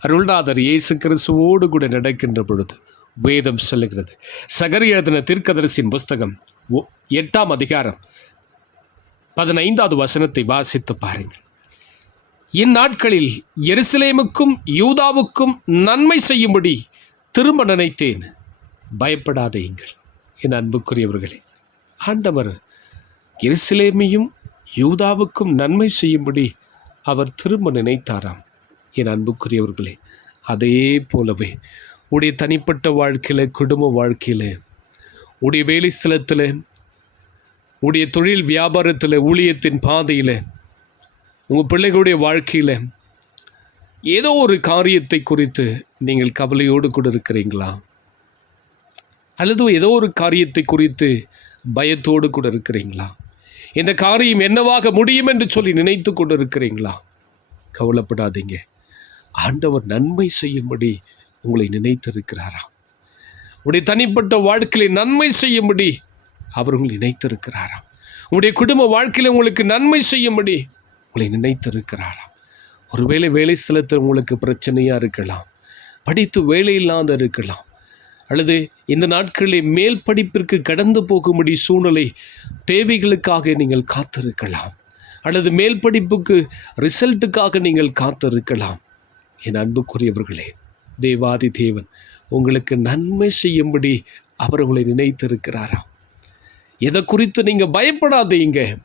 அருள்நாதர் இயேசு கிறிஸ்துவோடு கூட நடக்கின்ற பொழுது வேதம் சொல்லுகிறது. சகரி எழுதின தீர்க்கதரிசின் புஸ்தகம் ஒ- எட்டாம் அதிகாரம் பதினைந்தாவது வசனத்தை வாசித்து பாருங்கள். இந்நாட்களில் எருசலேமுக்கும் யூதாவுக்கும் நன்மை செய்யும்படி திரும்ப நினைத்தேன். பயப்படாதேங்கள் என் அன்புக்குரியவர்களே ஆண்டவர் எருசலேமையும் யூதாவுக்கும் நன்மை செய்யும்படி அவர் திரும்ப நினைத்தாராம். என் அன்புக்குரியவர்களே அதே போலவே உடைய தனிப்பட்ட வாழ்க்கையில் குடும்ப வாழ்க்கையில் உடைய வேலை ஸ்தலத்தில் உடைய தொழில் வியாபாரத்தில் ஊழியத்தின் பாதையில் உங்கள் பிள்ளைகளுடைய வாழ்க்கையில் ஏதோ ஒரு காரியத்தை குறித்து நீங்கள் கவலையோடு கூட இருக்கிறீங்களா? அல்லது ஏதோ ஒரு காரியத்தை குறித்து பயத்தோடு கூட இருக்கிறீங்களா? இந்த காரியம் என்னவாக முடியும் என்று சொல்லி நினைத்து கொண்டு இருக்கிறீங்களா? கவலைப்படாதீங்க. ஆண்டவர் நன்மை செய்யும்படி உங்களை நினைத்திருக்கிறாரா? உடைய தனிப்பட்ட வாழ்க்கையில் நன்மை செய்யும்படி அவர் உங்களை நினைத்திருக்கிறாராம் உங்களுடைய குடும்ப வாழ்க்கையில் உங்களுக்கு நன்மை செய்யும்படி உங்களை நினைத்திருக்கிறாராம் ஒருவேளை வேலை ஸ்தலத்தில் உங்களுக்கு பிரச்சனையாக இருக்கலாம் படித்து வேலை இல்லாத இருக்கலாம் அல்லது இந்த நாட்களில் மேல் படிப்பிற்கு கடந்து போகும்படி சூழ்நிலை தேவைகளுக்காக நீங்கள் காத்திருக்கலாம் அல்லது மேல் படிப்புக்கு ரிசல்ட்டுக்காக நீங்கள் காத்திருக்கலாம் என் அன்புக்குரியவர்களே தேவாதி தேவன் உங்களுக்கு நன்மை செய்யும்படி அவர் உங்களை நினைத்திருக்கிறாராம். எதை குறித்து நீங்கள் பயப்படாதீங்க.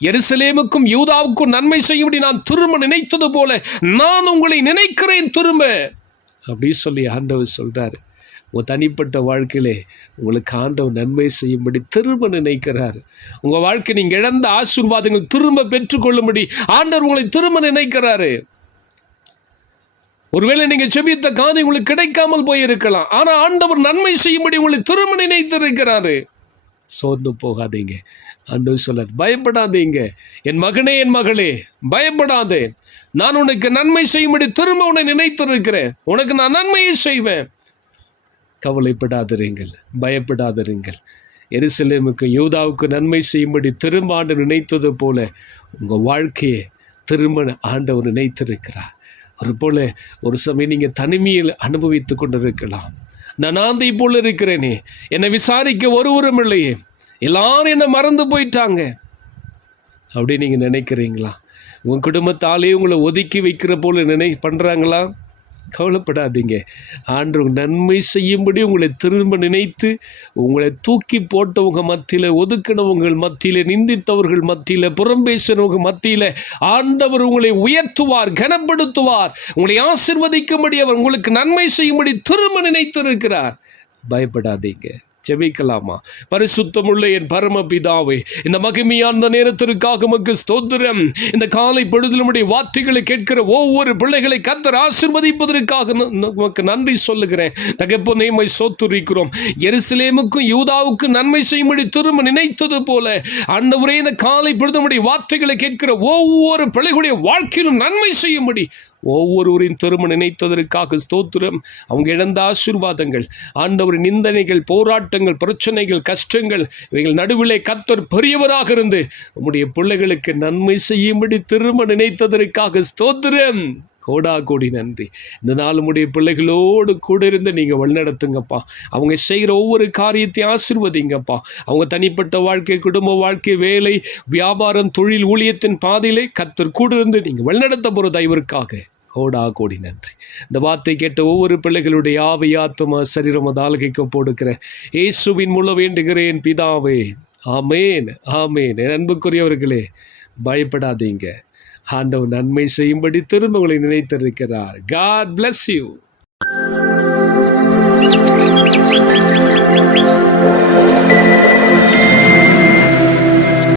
எருசலேமுக்கும் யூதாவுக்கும் நன்மை செய்யும்படி நான் திரும்ப நினைத்தது போல நான் உங்களை நினைக்கிறேன் திரும்ப. அப்படி சொல்லி ஆண்டவர் சொல்கிறார் உங்கள் தனிப்பட்ட வாழ்க்கையிலே உங்களுக்கு ஆண்டவர் நன்மை செய்யும்படி திரும்ப நினைக்கிறார். உங்கள் வாழ்க்கை நீங்கள் இழந்த ஆசீர்வாதங்கள் திரும்ப பெற்றுக்கொள்ளும்படி ஆண்டவர் உங்களை திரும்ப நினைக்கிறாரு. ஒருவேளை நீங்க செபித்த காரியம் உங்களுக்கு கிடைக்காமல் போயிருக்கலாம். ஆனா ஆண்டவர் நன்மை செய்யும்படி உங்களை திரும்ப நினைத்திருக்கிறாரு. சோர்ந்து போகாதீங்க. அன்று சொல்ல பயப்படாதீங்க. என் மகனே என் மகளே பயப்படாதே. நான் உனக்கு நன்மை செய்யும்படி திரும்ப உன்னை நினைத்திருக்கிறேன். உனக்கு நான் நன்மையை செய்வேன். கவலைப்படாதிருங்கள் பயப்படாதிருங்கள். எருசலேமுக்கு யூதாவுக்கு நன்மை செய்யும்படி திரும்ப ஆண்டு நினைத்தது போல உங்கள் வாழ்க்கையை திரும்ப ஆண்டவர் நினைத்திருக்கிறார். ஒரு போல ஒரு சமயம் நீங்கள் தனிமையில் அனுபவித்து கொண்டிருக்கலாம். நான் ஆந்தை போல் இருக்கிறேனே. என்னை விசாரிக்க ஒருவரும் இல்லையே. எல்லாரும் என்னை மறந்து போயிட்டாங்க. அப்படி நீங்கள் நினைக்கிறீங்களா? உங்கள் குடும்பத்தாலே உங்களை ஒதுக்கி வைக்கிற போல நினை பண்ணுறாங்களா கவலைப்படாதீங்க. ஆண்டு நன்மை செய்யும்படி உங்களை திரும்ப நினைத்து உங்களை தூக்கி போட்டவங்க மத்தியில் ஒதுக்கினவங்கள் மத்தியில் நிந்தித்தவர்கள் மத்தியில் புறம்பேசினவங்க மத்தியில் ஆண்டவர் உங்களை உயர்த்துவார் கனப்படுத்துவார். உங்களை ஆசிர்வதிக்கும்படி அவர் உங்களுக்கு நன்மை செய்யும்படி திரும்ப நினைத்திருக்கிறார். பயப்படாதீங்க. ஜெபிக்கலாமா? பரிசுத்தமுள்ள என் பரமபிதாவே இந்த மகிமையான நேரத்திற்காக உமக்கு ஸ்தோத்திரம். இந்த காலை பொழுதிலுடைய வார்த்தைகளை கேட்கிற ஒவ்வொரு பிள்ளைகளை கத்தர் ஆசிர்வதிப்பதற்காக உமக்கு நன்றி சொல்லுகிறேன். தகப்போ நேமை சோத்துரிக்கிறோம். எருசலேமுக்கும் யூதாவுக்கும் நன்மை செய்யும்படி திரும்ப நினைத்தது போல அண்டவரே இந்த காலை பொழுதமுடைய வார்த்தைகளை கேட்கிற ஒவ்வொரு பிள்ளைகளுடைய வாழ்க்கையிலும் நன்மை செய்யும்படி ஒவ்வொருவரின் திரும்ப நினைத்ததற்காக ஸ்தோத்திரம். அவங்க இழந்த ஆசீர்வாதங்கள் ஆண்டவர் நிந்தனைகள் போராட்டங்கள் பிரச்சனைகள் கஷ்டங்கள் இவைகள் நடுவிலே கத்தர் பெரியவராக இருந்து உம்முடைய பிள்ளைகளுக்கு நன்மை செய்யும்படி திரும்ப நினைத்ததற்காக ஸ்தோத்திரம். கோடா கோடி நன்றி. இந்த நாள் உடைய பிள்ளைகளோடு கூட இருந்து நீங்கள் வழிநடத்துங்கப்பா. அவங்க செய்கிற ஒவ்வொரு காரியத்தையும் ஆசிர்வதிங்கப்பா. அவங்க தனிப்பட்ட வாழ்க்கை குடும்ப வாழ்க்கை வேலை வியாபாரம் தொழில் ஊழியத்தின் பாதையிலே கத்தர் கூட இருந்து நீங்கள் வழிநடத்த போகிற தயவிற்காக. கோடா கோடி நன்றி. இந்த வார்த்தை கேட்ட ஒவ்வொரு பிள்ளைகளுடைய ஆவி ஆத்மா சரீரம் அது ஆளுகைக்கு போடுக்கிறேன் இயேசுவின் மூலம் வேண்டுகிறேன் பிதாவே. ஆமேன் ஆமேன். என் அன்புக்குரியவர்களே பயப்படாதீங்க. ஆண்டவர் நன்மை செய்யும்படி திரும்ப உங்களை நினைத்திருக்கிறார். God bless you